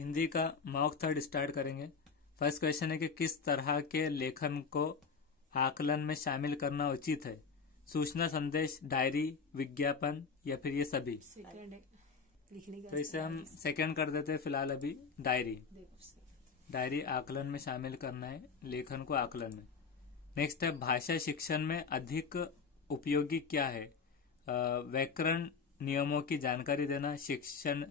हिंदी का mock third start करेंगे। First question है कि किस तरह के लेखन को आकलन में शामिल करना उचित है? सूचना, संदेश, डायरी, विज्ञापन या फिर ये सभी? तो इसे हम सेकंड कर देते हैं फिलहाल अभी। डायरी आकलन में शामिल करना है लेखन को आकलन में। नेक्स्ट है भाषा शिक्षण में अधिक उपयोगी क्या है? व्याकरण नियमों की जानकारी देना, शिक्षण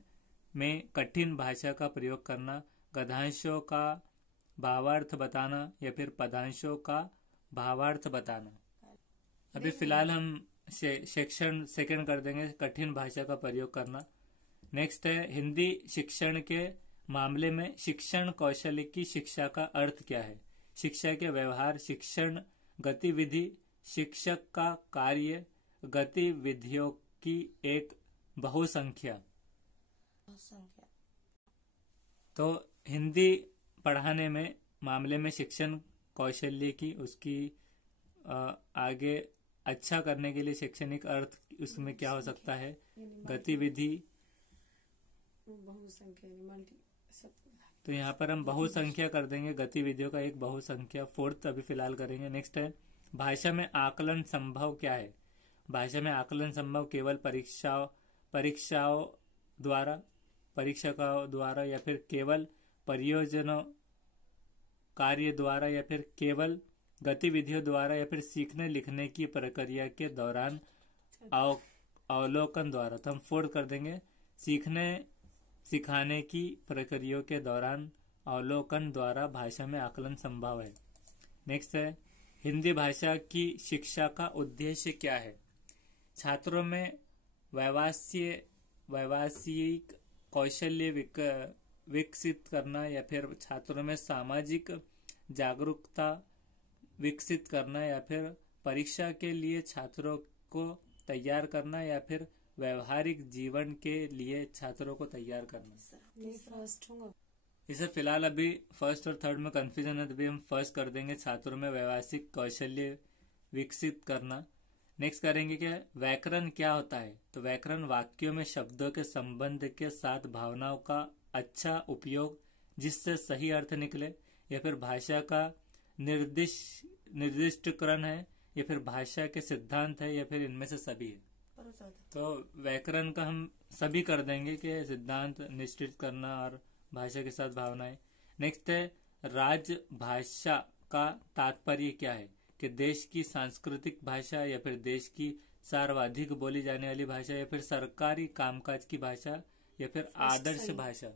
में कठिन भाषा का प्रयोग करना, गद्यांशों का भावार्थ बताना या फिर पदांशों का भावार्थ बताना। अभी फिलहाल हम सेक्शन सेकंड कर देंगे, कठिन भाषा का प्रयोग करना। नेक्स्ट है हिंदी शिक्षण के मामले में शिक्षण कौशल की शिक्षा का अर्थ क्या है? शिक्षा के व्यवहार, शिक्षण गतिविधि, शिक्षक का कार्य, गतिविधियों की एक बहुसंख्या। तो हिंदी पढ़ाने में मामले में शिक्षण कौशल्य की उसकी आगे अच्छा करने के लिए शैक्षणिक अर्थ उसमें क्या हो सकता है? गतिविधि। तो यहाँ पर हम बहुसंख्या कर देंगे, गतिविधियों का एक बहुसंख्या। फोर्थ अभी फिलहाल करेंगे। नेक्स्ट है भाषा में आकलन संभव क्या है? भाषा में आकलन संभव केवल परीक्षाओं द्वारा या फिर केवल परियोजनों कार्य द्वारा या फिर केवल गतिविधियों द्वारा या फिर सीखने लिखने की प्रक्रिया के दौरान अवलोकन द्वारा। तो हम फोर्थ कर देंगे, सीखने सिखाने की प्रक्रियाओं के दौरान अवलोकन द्वारा भाषा में आकलन संभव है। नेक्स्ट है हिंदी भाषा की शिक्षा का उद्देश्य क्या है? छात्रों में व्यावसायिक कौशल्य विकसित करना या फिर छात्रों में सामाजिक जागरूकता विकसित करना या फिर परीक्षा के लिए छात्रों को तैयार करना या फिर व्यवहारिक जीवन के लिए छात्रों को तैयार करना। इसे फिलहाल अभी फर्स्ट और थर्ड में कंफ्यूजन है, तो भी हम फर्स्ट कर देंगे, छात्रों में व्यावसायिक कौशल्य विकसित करना। नेक्स्ट करेंगे कि व्याकरण क्या होता है? तो व्याकरण वाक्यों में शब्दों के संबंध के साथ भावनाओं का अच्छा उपयोग जिससे सही अर्थ निकले, या फिर भाषा का निर्दिष्टकरण है, या फिर भाषा के सिद्धांत है, या फिर इनमें से सभी है। तो व्याकरण का हम सभी कर देंगे कि सिद्धांत निश्चित करना और भाषा के साथ भावनाएं। नेक्स्ट है राजभाषा का तात्पर्य क्या है? कि देश की सांस्कृतिक भाषा या फिर देश की सर्वाधिक बोली जाने वाली भाषा या फिर सरकारी कामकाज की भाषा या फिर आदर्श भाषा।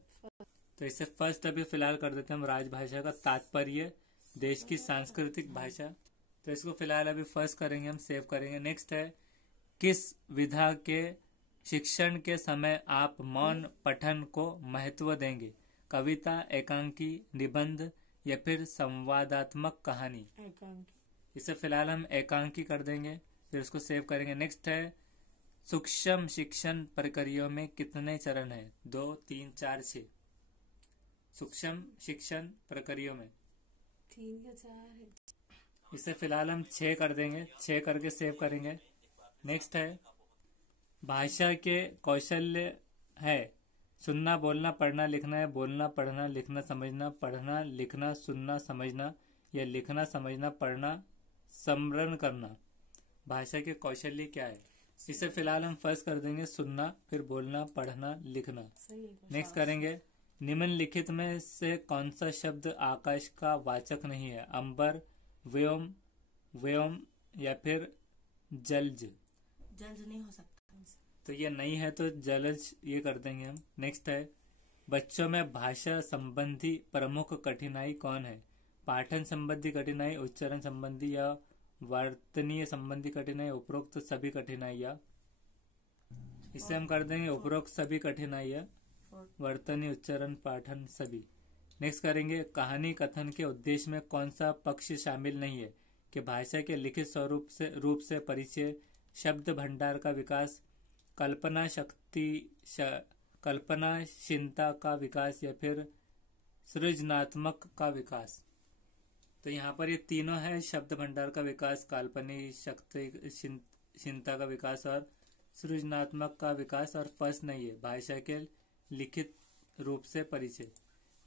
तो इसे फर्स्ट अभी फिलहाल कर देते हैं हम, राजभाषा का तात्पर्य देश की सांस्कृतिक भाषा। तो इसको फिलहाल अभी फर्स्ट करेंगे, हम सेव करेंगे। नेक्स्ट है किस विधा के शिक्षण के समय आप मौन पठन को महत्व देंगे? कविता, एकांकी, निबंध या फिर संवादात्मक कहानी? इसे फिलहाल हम एकांकी कर देंगे, फिर उसको सेव करेंगे। नेक्स्ट है सूक्ष्म शिक्षण प्रक्रिया में कितने चरण है? 2, 3, 4, 6। सूक्ष्म शिक्षण प्रक्रिया में 3 या 4 है। इसे फिलहाल हम 6 कर देंगे, 6 करके सेव करेंगे। नेक्स्ट है भाषा के कौशल्य है सुनना, बोलना, पढ़ना, लिखना है बोलना, पढ़ना, लिखना, समझना, पढ़ना, लिखना, सुनना, समझना या लिखना, समझना, पढ़ना, स्मरण करना। भाषा के कौशल्य क्या है? इसे फिलहाल हम फर्स्ट कर देंगे, सुनना, फिर बोलना, पढ़ना, लिखना। नेक्स्ट करेंगे निम्नलिखित में से कौन सा शब्द आकाश का वाचक नहीं है? अंबर, व्योम या फिर जलज? जलज नहीं हो सकता, तो ये नहीं है तो जलज ये कर देंगे हम। नेक्स्ट है बच्चों में भाषा संबंधी प्रमुख कठिनाई कौन है? पाठन संबंधी कठिनाई, उच्चारण संबंधी या वर्तनीय संबंधी कठिनाई, उपरोक्त सभी कठिनाइयाँ। इसे हम कर देंगे उपरोक्त सभी कठिनाइयाँ, वर्तनीय, उच्चारण, पाठन सभी। नेक्स्ट करेंगे कहानी कथन के उद्देश्य में कौन सा पक्ष शामिल नहीं है? कि भाषा के लिखित रूप से परिचय, शब्द भंडार का विकास, कल्पनाशीलता का विकास या फिर सृजनात्मक का विकास। तो यहाँ पर ये तीनों है, शब्द भंडार का विकास, काल्पनिक शक्तिशीलता का विकास और सृजनात्मक का विकास। और फर्स्ट नहीं है भाषा के लिखित रूप से परिचय।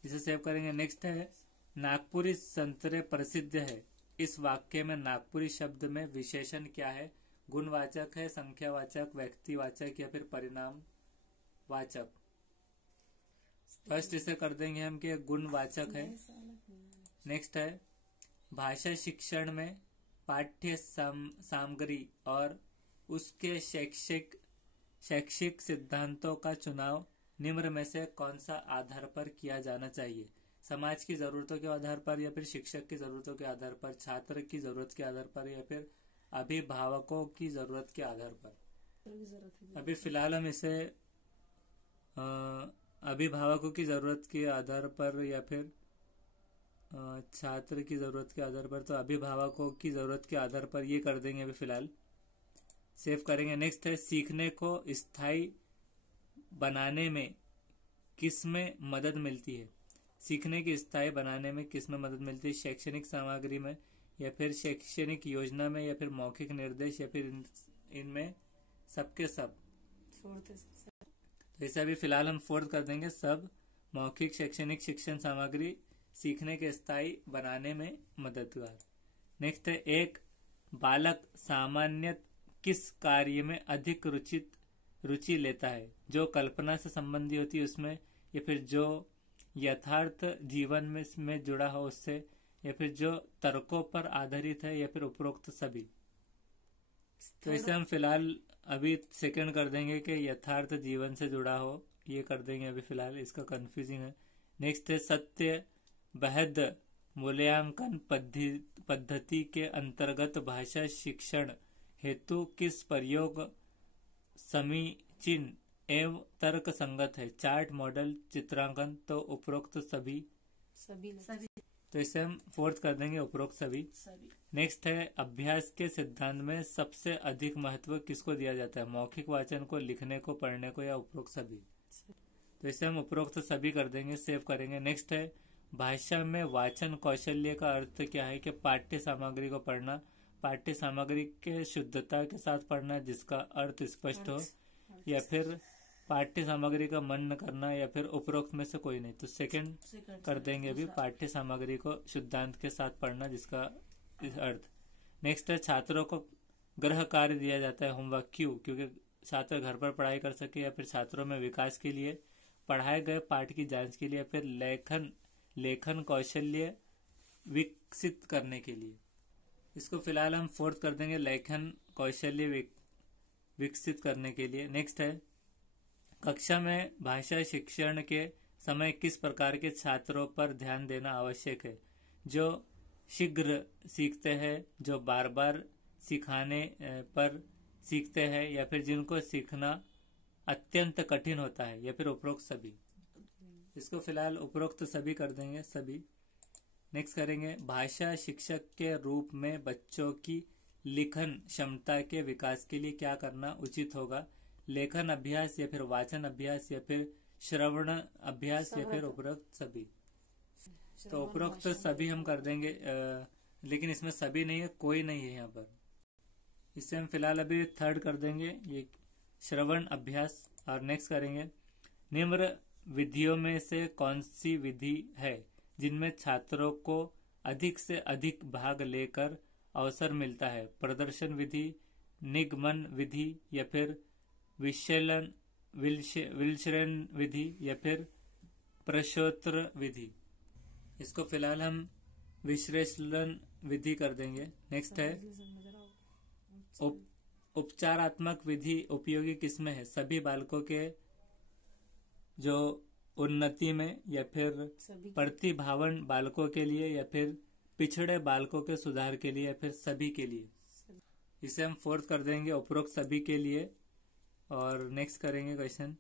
इसे सेव करेंगे। नेक्स्ट है नागपुरी संतरे प्रसिद्ध है। इस वाक्य में नागपुरी शब्द में विशेषण क्या है? गुणवाचक है, संख्यावाचक, व्यक्तिवाचक या फिर परिणामवाचक? फर्स्ट इसे कर देंगे हम कि गुणवाचक है। नेक्स्ट है भाषा शिक्षण में पाठ्य सामग्री और उसके शैक्षिक सिद्धांतों का चुनाव निम्न में से कौन सा आधार पर किया जाना चाहिए? समाज की जरूरतों के आधार पर या फिर शिक्षक की जरूरतों के आधार पर, छात्र की जरूरत के आधार पर या फिर अभिभावकों की जरूरत के आधार पर? अभी फिलहाल हम इसे अभिभावकों की जरूरत के आधार पर या फिर छात्र की जरूरत के आधार पर, तो अभिभावकों की जरूरत के आधार पर ये कर देंगे। अभी फिलहाल सेव करेंगे। नेक्स्ट है सीखने को स्थायी बनाने में किसमें मदद मिलती है? सीखने की स्थायी बनाने में किसमें मदद मिलती है? शैक्षणिक सामग्री में या फिर शैक्षणिक योजना में या फिर मौखिक निर्देश या फिर इनमें सबके सब? तो इसे अभी फिलहाल हम फोर्थ कर देंगे। सब मौखिक शैक्षणिक शिक्षण सामग्री सीखने के स्थायी बनाने में मददगार। नेक्स्ट है एक बालक सामान्य किस कार्य में अधिक रुचि लेता है? जो कल्पना से संबंधी होती है उसमें, या फिर जो यथार्थ जीवन में जुड़ा हो उससे, या फिर जो तर्कों पर आधारित है, या फिर उपरोक्त सभी? तो इसे हम फिलहाल अभी सेकंड कर देंगे कि यथार्थ जीवन से जुड़ा हो, ये कर देंगे अभी फिलहाल, इसका कंफ्यूजिंग है। नेक्स्ट है सत्य बहद मूल्यांकन पद्धति के अंतर्गत भाषा शिक्षण हेतु किस प्रयोग समीचीन एवं तर्क संगत है? चार्ट, मॉडल, चित्रांकन, तो उपरोक्त सभी? तो इसे हम फोर्थ कर देंगे, उपरोक्त सभी। नेक्स्ट है अभ्यास के सिद्धांत में सबसे अधिक महत्व किसको दिया जाता है? मौखिक वाचन को, लिखने को, पढ़ने को, या उपरोक्त सभी? तो इसे हम उपरोक्त सभी कर देंगे, सेव करेंगे। नेक्स्ट है भाषा में वाचन कौशल्य का अर्थ क्या है? कि पाठ्य सामग्री को पढ़ना, पाठ्य सामग्री के शुद्धता के साथ पढ़ना जिसका अर्थ स्पष्ट हो, या फिर पाठ्य सामग्री का मनन करना, या फिर उपरोक्त में से कोई नहीं? तो सेकंड कर देंगे अभी, पाठ्य सामग्री को शुद्धांत के साथ पढ़ना जिसका अर्थ। नेक्स्ट है छात्रों को गृह कार्य दिया जाता है, होमवर्क, क्यों? क्योंकि छात्र घर पर पढ़ाई कर सके, या फिर छात्रों में विकास के लिए, पढ़ाए गए पाठ की जांच के लिए, या फिर लेखन कौशल्य विकसित करने के लिए? इसको फिलहाल हम फोर्थ कर देंगे, लेखन कौशल्य विकसित करने के लिए। नेक्स्ट है कक्षा में भाषा शिक्षण के समय किस प्रकार के छात्रों पर ध्यान देना आवश्यक है? जो शीघ्र सीखते हैं, जो बार बार सिखाने पर सीखते हैं, या फिर जिनको सीखना अत्यंत कठिन होता है, या फिर उपरोक्त सभी? इसको फिलहाल उपरोक्त सभी कर देंगे, सभी। नेक्स्ट करेंगे भाषा शिक्षक के रूप में बच्चों की लिखन क्षमता के विकास के लिए क्या करना उचित होगा? लेखन अभ्यास, या फिर वाचन अभ्यास, या फिर श्रवण अभ्यास, या फिर उपरोक्त सभी? तो उपरोक्त सभी हम कर देंगे, लेकिन इसमें सभी नहीं है, कोई नहीं है यहाँ पर। इससे हम फिलहाल अभी थर्ड कर देंगे, ये श्रवण अभ्यास। और नेक्स्ट करेंगे निम्न विधियों में से कौन सी विधि है जिनमें छात्रों को अधिक से अधिक भाग लेकर अवसर मिलता है? प्रदर्शन विधि, निगमन विधि, या फिर विश्लेषण विधि, या फिर प्रश्नोत्तर विधि? इसको फिलहाल हम विश्लेषण विधि कर देंगे। नेक्स्ट है उपचारात्मक विधि उपयोगी किसमें है? सभी बालकों के जो उन्नति में, या फिर प्रतिभावान बालकों के लिए, या फिर पिछड़े बालकों के सुधार के लिए, या फिर सभी के लिए? इसे हम फोर्थ कर देंगे, उपरोक्त सभी के लिए। और नेक्स्ट करेंगे क्वेश्चन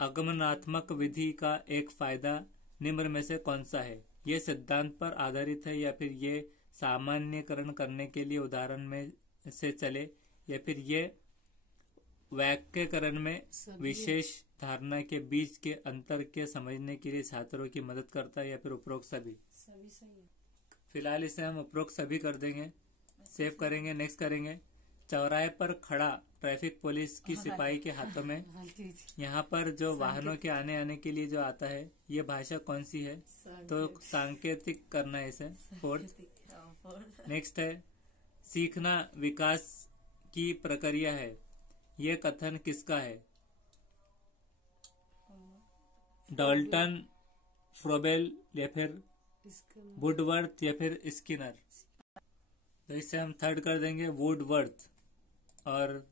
आगमनात्मक विधि का एक फायदा निम्न में से कौन सा है? ये सिद्धांत पर आधारित है, या फिर ये सामान्यकरण करने के लिए उदाहरण में से चले, या फिर ये वाक्यकरण में विशेष धारणा के बीच के अंतर के समझने के लिए छात्रों की मदद करता है, या फिर उपरोक्त सभी? फिलहाल इसे हम उपरोक्त सभी कर देंगे, सेव करेंगे। नेक्स्ट करेंगे चौराहे पर खड़ा ट्रैफिक पुलिस की सिपाही के हाथों में। यहाँ पर जो वाहनों के आने आने के लिए जो आता है, ये भाषा कौन सी है? तो सांकेतिक करना है इसे, फोर्थ। नेक्स्ट है, सीखना विकास की प्रक्रिया है, ये कथन किसका है? डाल्टन, फ्रोबेल या फिर वुडवर्थ या फिर स्किनर। तो इससे हम थर्ड कर देंगे वुडवर्थ। और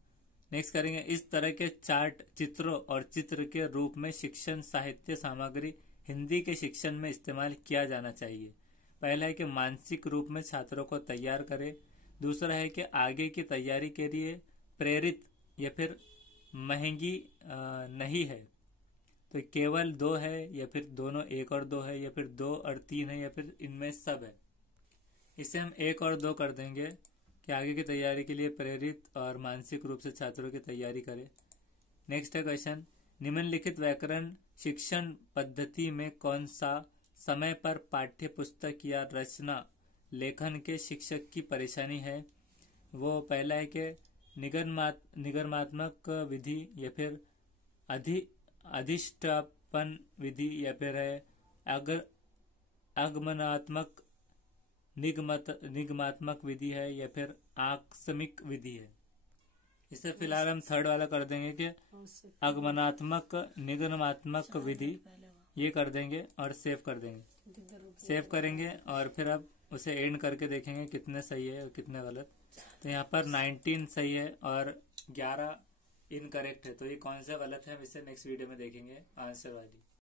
नेक्स्ट करेंगे, इस तरह के चार्ट चित्रों और चित्र के रूप में शिक्षण साहित्य सामग्री हिंदी के शिक्षण में इस्तेमाल किया जाना चाहिए। पहला है कि मानसिक रूप में छात्रों को तैयार करे। दूसरा है कि आगे की तैयारी के लिए प्रेरित या फिर महंगी नहीं है। तो केवल 2 है या फिर दोनों 1 और 2 है या फिर 2 और 3 है या फिर इनमें सब है। इसे हम 1 और 2 कर देंगे कि आगे की तैयारी के लिए प्रेरित और मानसिक रूप से छात्रों की तैयारी करें। नेक्स्ट है क्वेश्चन, निम्नलिखित व्याकरण शिक्षण पद्धति में कौन सा समय पर पाठ्य पुस्तक या रचना लेखन के शिक्षक की परेशानी है? वो पहला है कि निगमनात्मक विधि या फिर अधिष्ठापन विधि या फिर है आगमनात्मक निगमात्मक विधि है या फिर आकस्मिक विधि है। इसे फिलहाल हम थर्ड वाला कर देंगे कि आगमनात्मक निगमात्मक विधि, ये कर देंगे और सेव कर देंगे। सेव करेंगे और फिर अब उसे एंड करके देखेंगे कितने सही है और कितने गलत। तो यहाँ पर 19 सही है और 11 इनकरेक्ट है। तो ये कौन सा गलत है, हम इसे नेक्स्ट वीडियो में देखेंगे आंसर वाली।